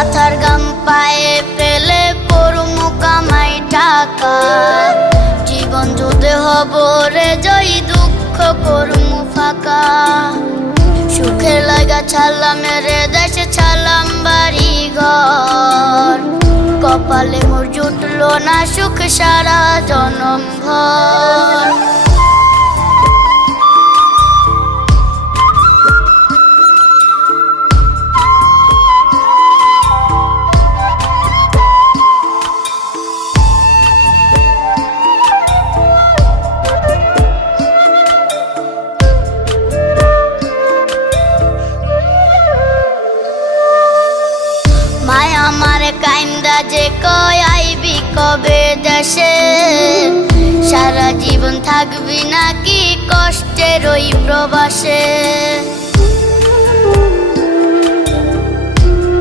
মাথার গাম পায়ে ফেলে করমু কামাই টাকা, জীবন যুদ্ধে হব রে জয়, দুঃখ করমু ফাঁকা। সুখের লাগা ছাড়লাম রে দেশে, ছাড়লাম বাড়ি ঘর, কপালে মোর জুটলো না সুখ সারা জনম ভর। মায়া মারে কাইন্দা যে কয় আইবি কবে দেশে, সারা জীবন থাকবি নাকি কষ্টের ওই প্রবাসে।